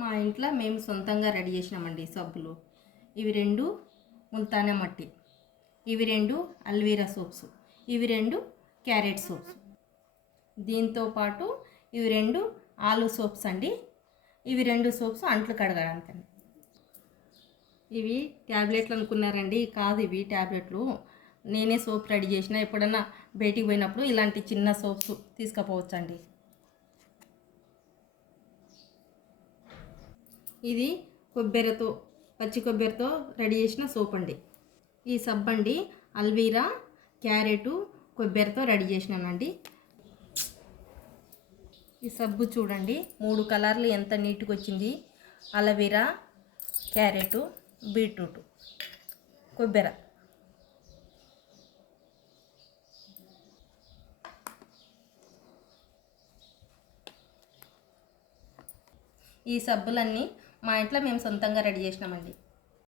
మా ఇంట్లో మేము సొంతంగా రెడీ చేసినామండి సబ్బులు. ఇవి 2 ముల్తానా మట్టి, ఇవి 2 అల్వీరా సోప్స్, ఇవి 2 క్యారెట్ సోప్స్. దీంతో పాటు ఇవి 2 ఆలు సోప్స్ అండి. ఇవి 2 సోప్స్ అంట్లు కడగడానికండి. ఇవి ట్యాబ్లెట్లు అనుకున్నారండి, కాదు ఇవి ట్యాబ్లెట్లు. నేనే సోప్ రెడీ చేసిన. ఎప్పుడన్నా బయటికి పోయినప్పుడు ఇలాంటి చిన్న సోప్స్ తీసుకుపోవచ్చండి. ఇది పచ్చి కొబ్బరితో రెడీ చేసిన సోప్ అండి. ఈ సబ్బు అండి అల్వీరా, క్యారెట్, కొబ్బరితో రెడీ చేసినానండి. ఈ సబ్బు చూడండి 3 కలర్లు ఎంత నీట్గా వచ్చింది. అలవీరా, క్యారెట్, బీట్రూట్, కొబ్బరి. ఈ సబ్బులన్నీ మా ఇంట్లో మేము సొంతంగా రెడీ చేసినామండి.